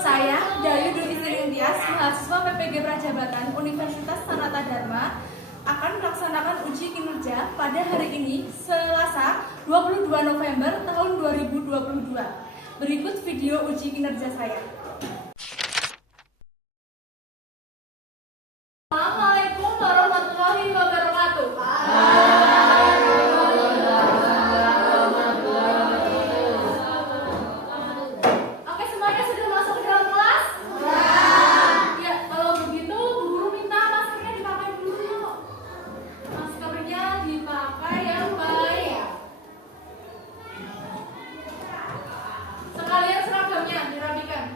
Saya, Dayu Dwi Istri Tias, mahasiswa PPG Prajabatan Universitas Sanata Dharma, akan melaksanakan uji kinerja pada hari ini, Selasa 22 November tahun 2022. Berikut video uji kinerja saya. Assalamualaikum warahmatullahi wabarakatuh. Oke, semuanya sudah masuk ke dalam kelas? Ya, kalau begitu guru minta maskernya dipakai dulu. Maskernya dipakai yang baik. Sekalian seragamnya dirapikan.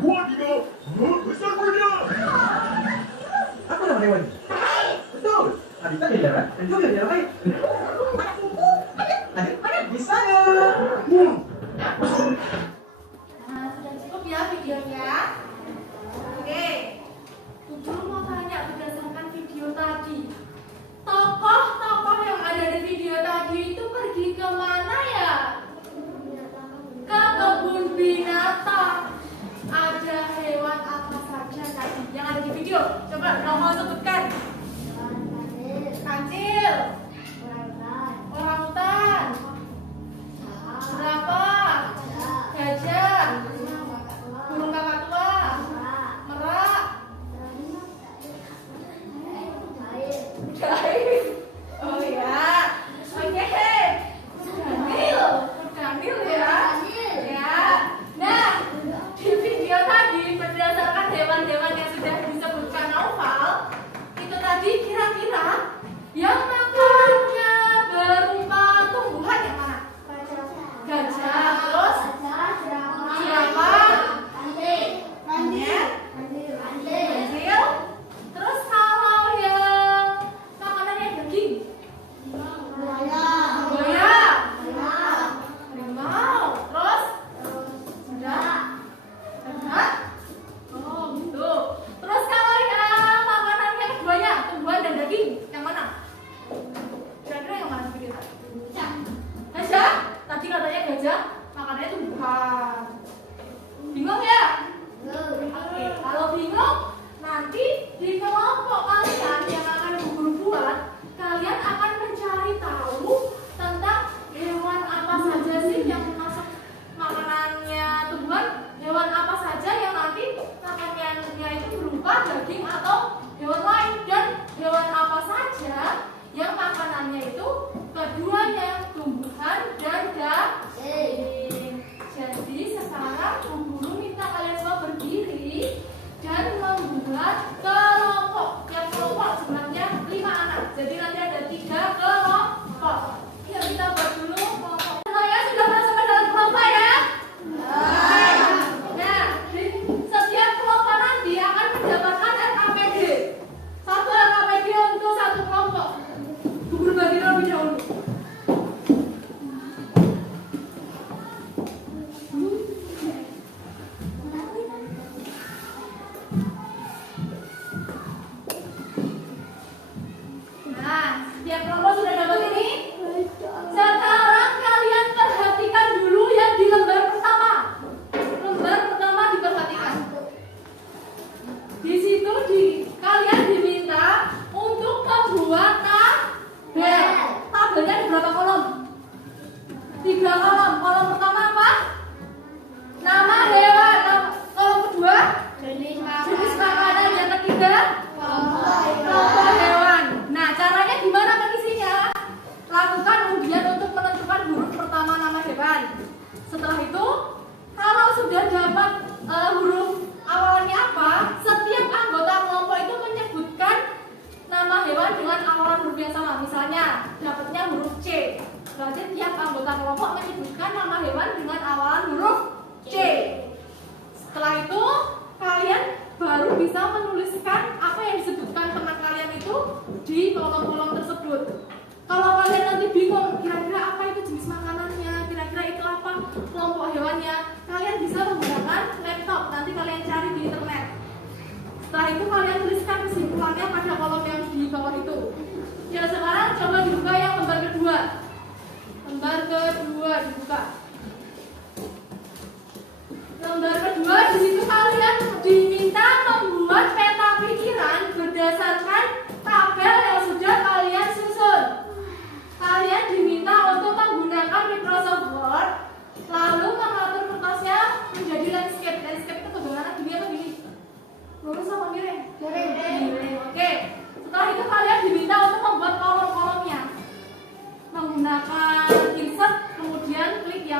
Wadidaw! Besar punya! Aku nama hewan. Betul. Adita di darat dan juga di dalam air. Adik-adik di sana. Nah, sudah cukup ya videonya. Oke, Tujuh mau tanya berdasarkan video tadi. Tokoh-tokoh yang ada di video tadi itu pergi kemana ya? Ke kebun binatang. Ada hewan apa saja tadi yang ada di video? Coba kamu sebutkan. Kancil, orangutan, jerapah, gajah, burung kakak tua, merak, jair. Oh ya, oke. Ganil ya. Ya. Nah, di video tadi berdasarkan hewan-hewan yang sudah disebutkan Naufal, itu tadi kira-kira yang makannya berupa tumbuhan yang mana? Gajah, terus jerapah, monyet, kancil. Terus kalau yang makanannya daging, buaya, harimau, terus sudah, oh gitu. Terus kalau yang makanannya keduanya tumbuhan dan daging, yang mana? Kira-kira yang mana video tadi? Gajah? Tadi katanya gajah makanannya tumbuhan. Bingung ya? Oke, kalau bingung nanti di kelompok kalian yang akan berburu buat, kalian akan mencari tahu tentang hewan apa saja sih yang masuk makanannya tumbuhan, hewan apa saja yang nanti makanannya itu berupa daging atau hewan lain, dan hewan apa saja yang makanannya itu keduanya tumbuhan dan daging. Jadi sekarang Bu Guru minta kalian semua berdiri dan membuat kelompok. Tiap kelompok sebenarnya 5 anak. Jadi nanti ada 3 kelompok. Yuk kita buat dulu kelompok. Saya sudah masuk ke dalam kelompok ya? Nah, di setiap kelompok nanti akan mendapatkan RKPD. 1 RKPD untuk 1 kelompok. Bu Guru bagi lebih dahulu. Nah, setiap kelompok sudah dapat ini. Sekarang kalian perhatikan dulu yang di lembar pertama. Lembar pertama diperhatikan. Di situ kalian diminta untuk membuat tabel. Tabelnya ada berapa kolom? 3 kolom. Kolom pertama apa? Nama hewan. Kolom kedua? Jenis makanan. Yang ketiga? Kelompok hewan. Nah, caranya gimana mengisinya? Lakukan undian untuk menentukan huruf pertama nama hewan. Setelah itu, kalau sudah dapat huruf awalnya apa, setiap anggota kelompok itu menyebutkan nama hewan dengan awalan huruf yang sama. Misalnya, dapatnya huruf C. Berarti tiap anggota kelompok menyebutkan nama hewan dengan awalan huruf C. Setelah itu, kalian baru bisa menuliskan apa yang disebutkan teman kalian itu di kolom-kolom tersebut. Kalau kalian nanti bingung, kira-kira apa itu jenis makanannya, kira-kira itu apa kelompok hewannya, kalian bisa menggunakan laptop. Nanti kalian cari di internet. Setelah itu kalian tuliskan kesimpulannya pada kolom yang di bawah itu. Ya, sekarang coba dibuka yang lembar kedua. Lembar kedua dibuka. Lembar kedua, di situ kalian diminta membuat peta pikiran berdasarkan tabel yang sudah kalian susun. Kalian diminta untuk menggunakan Microsoft Word, lalu mengatur kertasnya menjadi landscape. Landscape itu bagaimana? Gini atau gini? Lurus sama miring? Miring. Oke. Setelah itu kalian diminta untuk membuat kolom-kolomnya menggunakan insert, kemudian klik yang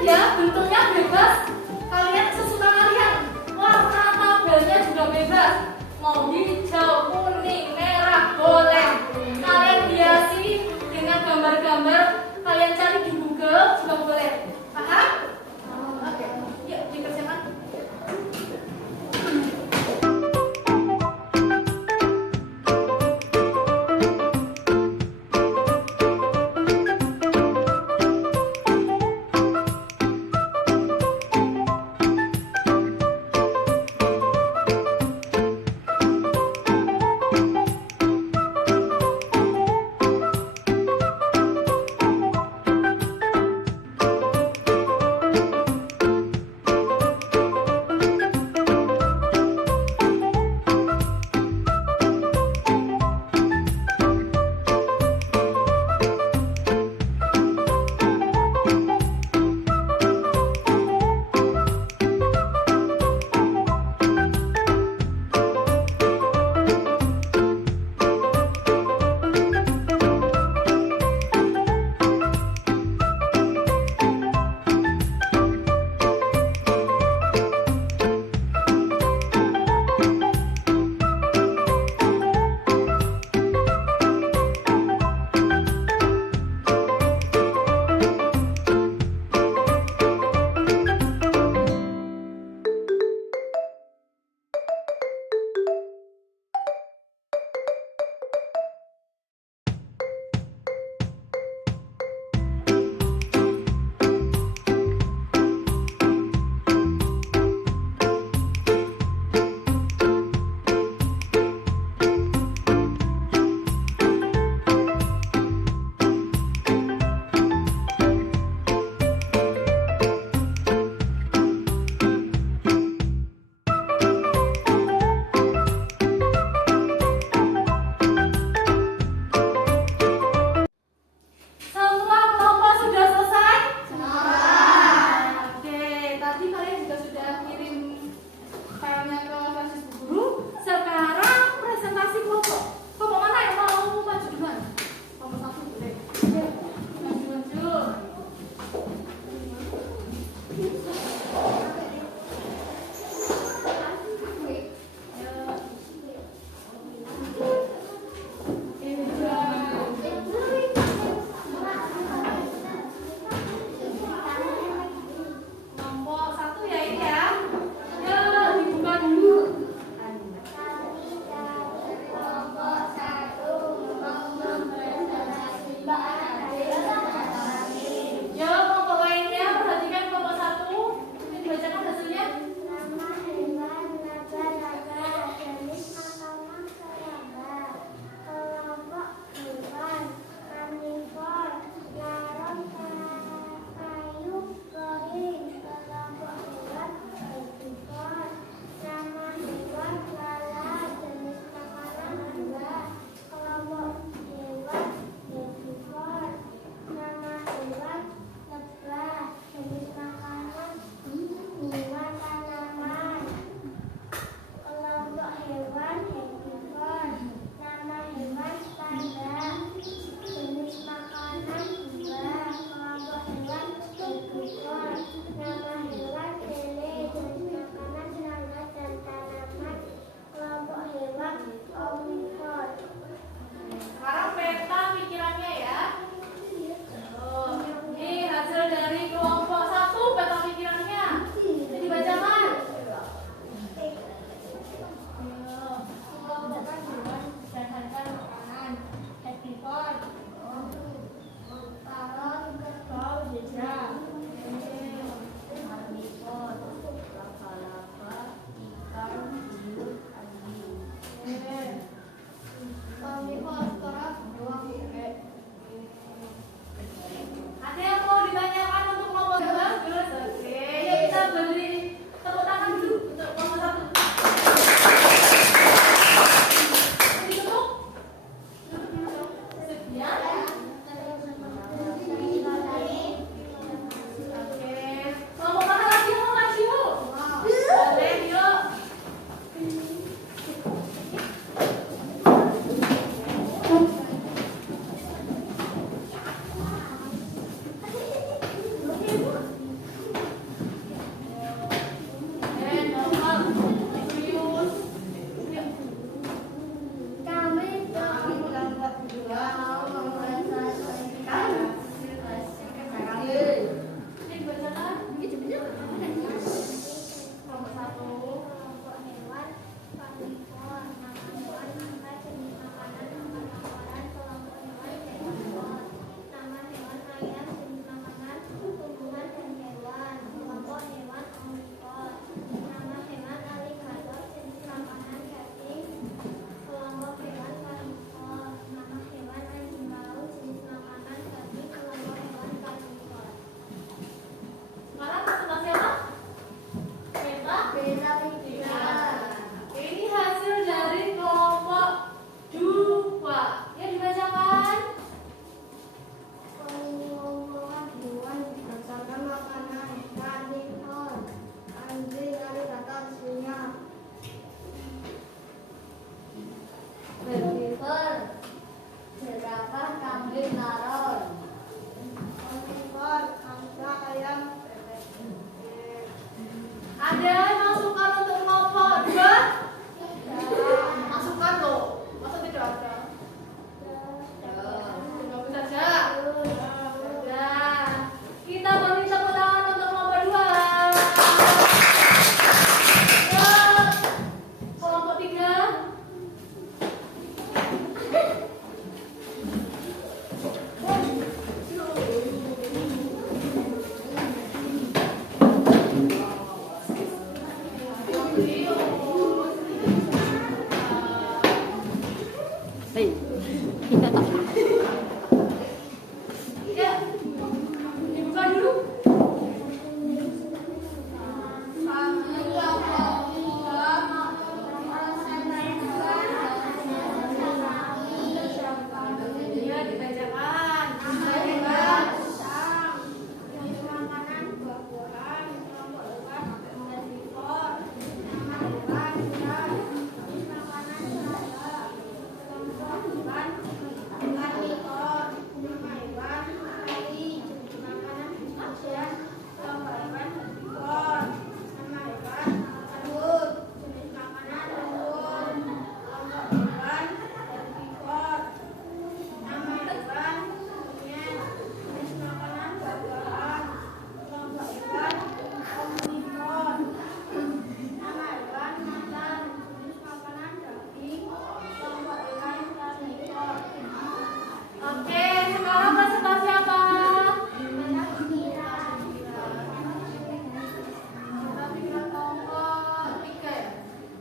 ya bentuknya bebas. Kalian sesuka kalian. Warna tabelnya juga bebas. Mau hijau, kuning, merah, boleh. Kalian hiasi dengan gambar-gambar. Kalian cari di Google juga boleh. Paham? Oke. Yuk dikerjakan. Ada masukan untuk kelompok 2? Masukan loh. Masa tidak ada? Bagus saja. Ada. Kita beri tepuk tangan untuk kelompok 2. Kelompok 3. Ya, dibuka dulu. Ya, dibacakan. Oke, sekarang presentasi apa? Kelompok 3 ya?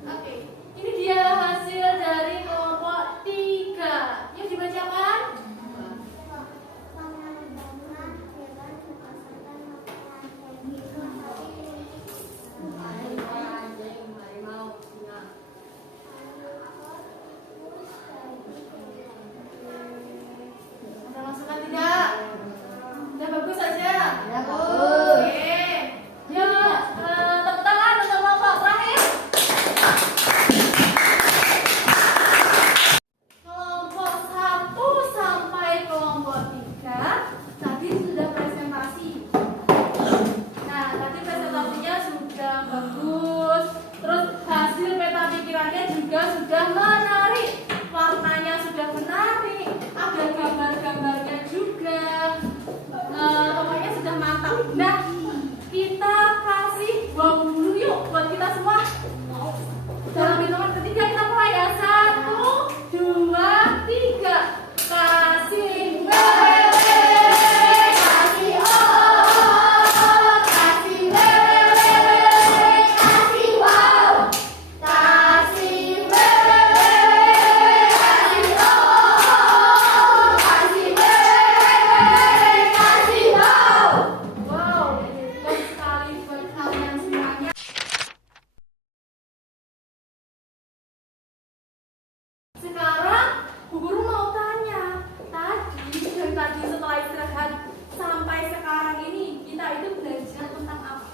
Oke, ini dia hasil dari kelompok 3. Yuk dibacakan. Ada masukan tidak? Sudah bagus saja? Ya, bagus. Oke. Ya, tepuk tangan untuk kelompok terakhir. Kelompok 1 sampai kelompok 3 tadi sudah presentasi. Nah, tadi presentasinya sudah bagus. Terus hasil peta pikirannya juga sudah menarik. Warnanya sudah menarik. Ada gambar-gambarnya juga. Pokoknya sudah mantap. Nah, kita kasih bom dulu yuk buat kita semua. Dalam hitungan ketiga kita mulai ya. 1, 2, 3. Kasih wewe, kasih oh, kasih wewe, kasih wow, kasih wewe, kasih oh, kasih wewe, kasih wow. Wow, bagus sekali buat kalian semuanya. Sekarang Bu Guru mau tanya, dari tadi setelah istirahat sampai sekarang ini kita itu belajar tentang apa?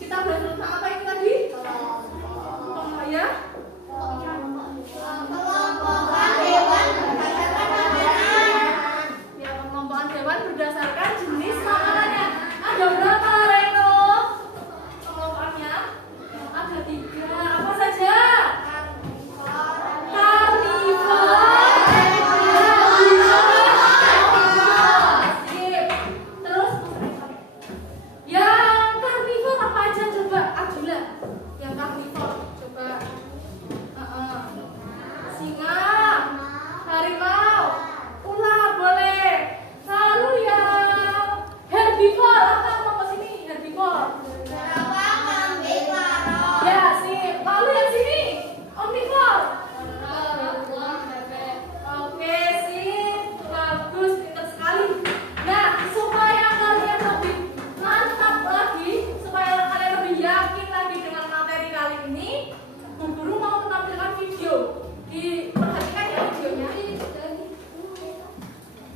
Kita belajar tentang apa ini tadi? Kelompok ya? Ya, pengelompokan hewan berdasarkan jenis makanannya. Ada berapa, Reno? Pengelompokannya? Ada 3. Apa saja? Sip. Terus yang karnivor apa aja coba? Adula. Yang karnivor coba. Singa, harimau, ular boleh. Lalu yang herbivor apa kelompok sini? Herbivor. Ya, sip. Lalu yang sini omnivor. Oke, sip. Bagus, pintar sekali. Nah, supaya kalian lebih mantap lagi, supaya kalian lebih yakin lagi dengan materi kali ini, Bu Guru mau menampilkan video. Diperhatikan ya videonya.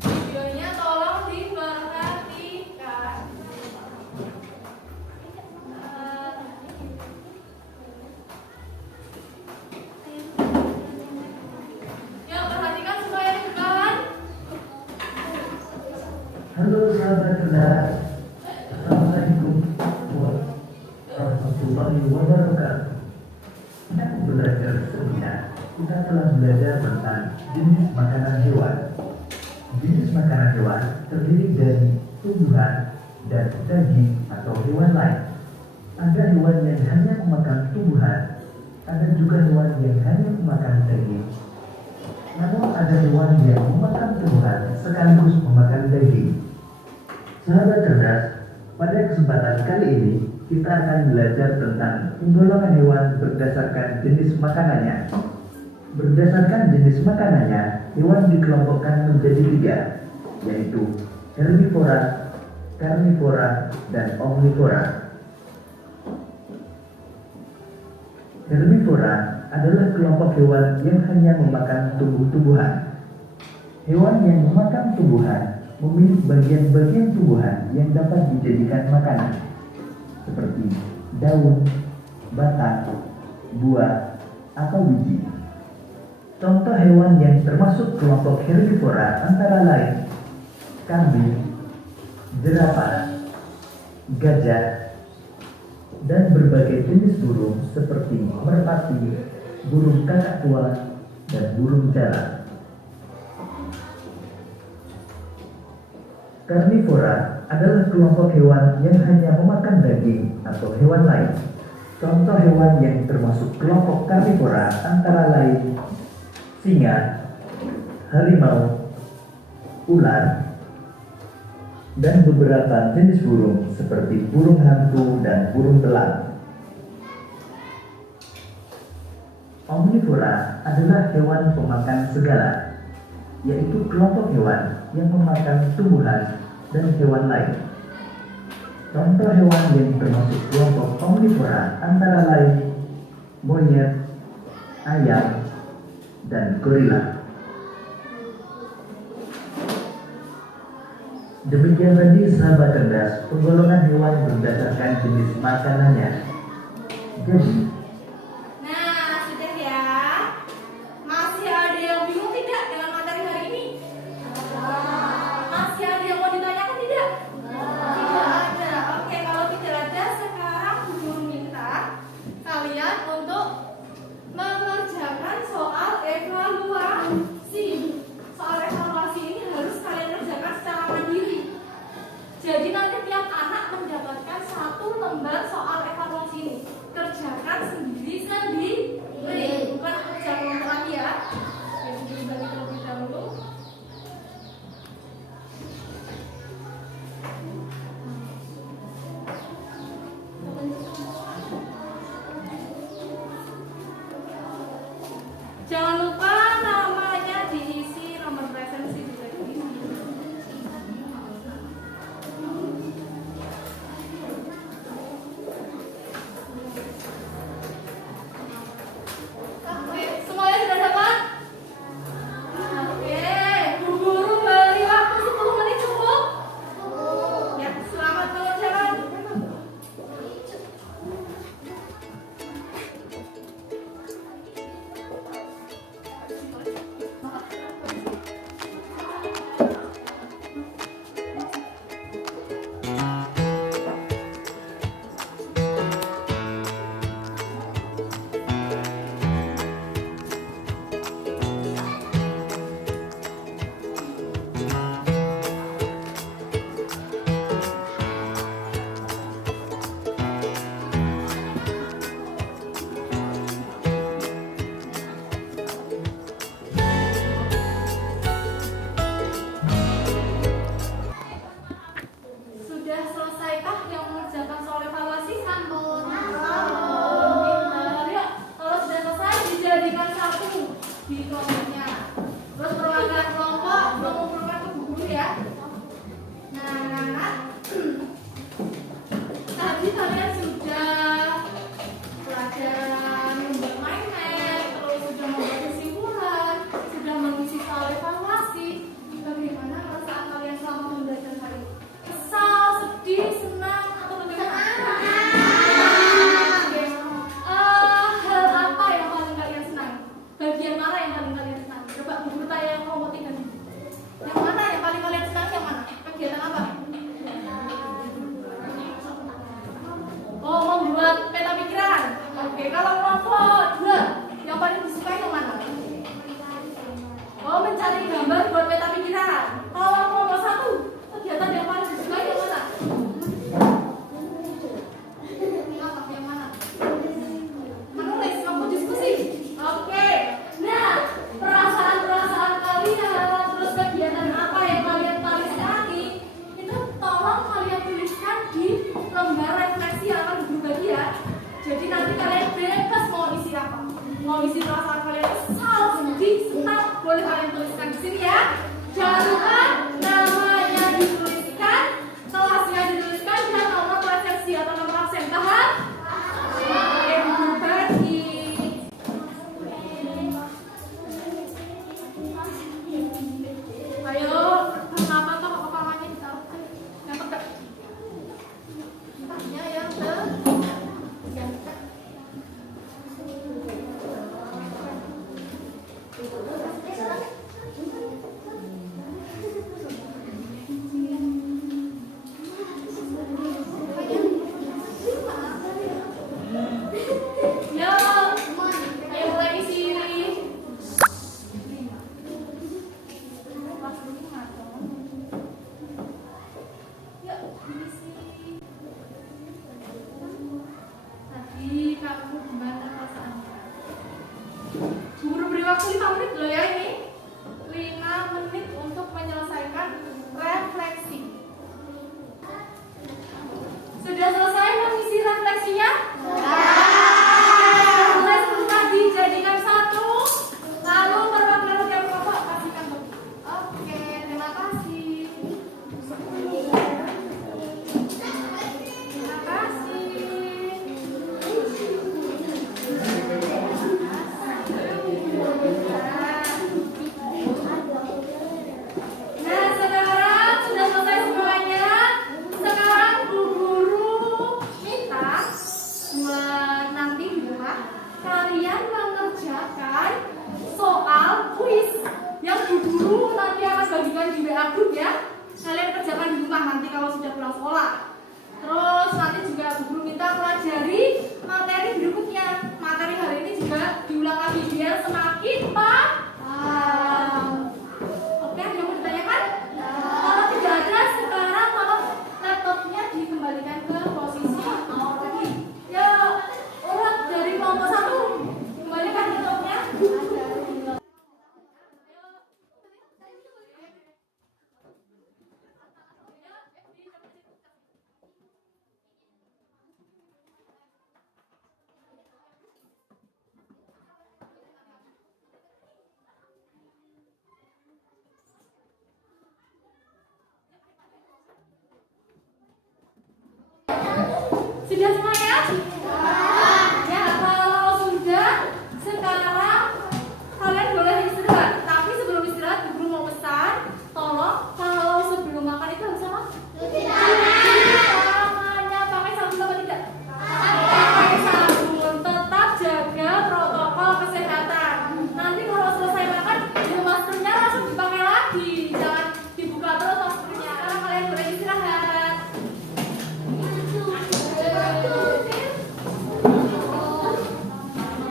Videonya tolong diperhatikan. Yuk, perhatikan supaya bukan. Halo sahabat cerdas. warahmatullahi wabarakatuh. Kita belajar sebelumnya, kita telah belajar tentang jenis makanan hewan. Jenis makanan hewan terdiri dari tumbuhan dan daging atau hewan lain. Ada hewan yang hanya memakan tumbuhan, ada juga hewan yang hanya memakan daging. Namun ada hewan yang memakan tumbuhan sekaligus memakan daging. Sahabat cerdas, pada kesempatan kali ini kita akan belajar tentang penggolongan hewan berdasarkan jenis makanannya. Berdasarkan jenis makanannya, hewan dikelompokkan menjadi 3, yaitu herbivora, karnivora, dan omnivora. Herbivora adalah kelompok hewan yang hanya memakan tumbuh-tumbuhan. Hewan yang memakan tumbuhan memiliki bagian-bagian tumbuhan yang dapat dijadikan makanan, seperti daun, batang, buah, atau biji. Contoh hewan yang termasuk kelompok herbivora antara lain kambing, jerapah, gajah, dan berbagai jenis burung seperti merpati, burung kakak tua, dan burung jalang. Karnivora adalah kelompok hewan yang hanya memakan daging atau hewan lain. Contoh hewan yang termasuk kelompok karnivora antara lain singa, harimau, ular, dan beberapa jenis burung seperti burung hantu dan burung telang. Omnivora adalah hewan pemakan segala, yaitu kelompok hewan yang memakan tumbuhan dan hewan lain. Contoh hewan yang termasuk kelompok omnivora antara lain monyet, ayam, dan gorila. Demikian tadi sahabat cerdas penggolongan hewan berdasarkan jenis makanannya. Jadi, Nah, sudah ya. Masih ada yang bingung tidak dengan materi hari ini? Masih ada yang mau ditanyakan tidak? Tidak ada. Oke, kalau tidak ada, sekarang guru minta kalian untuk mengerjakan soal evaluasi. Soal evaluasi ini harus kalian kerjakan secara mandiri. Jadi nanti tiap anak mendapatkan 1 lembar soal evaluasi ini. Kerjakan sendiri-sendiri, bukan kerja kelompok lagi ya. Jadi dibagi terlebih dahulu. Jangan lupa namanya diisi, nomor presensi juga diisi. Oke, semuanya sudah dapat? Oke, Bu Guru beri waktu 10 menit cukup? Ya, selamat mengerjakan. Sudah selesaikah yang mengerjakan soal evaluasi? Pintar. Yuk, kalau sudah selesai dijadikan 1 di kelompoknya. Terus perwakilan kelompok mengumpulkan ke guru ya. Nah, tadi kalian sudah pelajaran bermain map, terus sudah membuat kesimpulan, sudah mengisi soal evaluasi. Bagaimana perasaan kalian selama pembelajaran hari ini? Kesal, sedih, senang?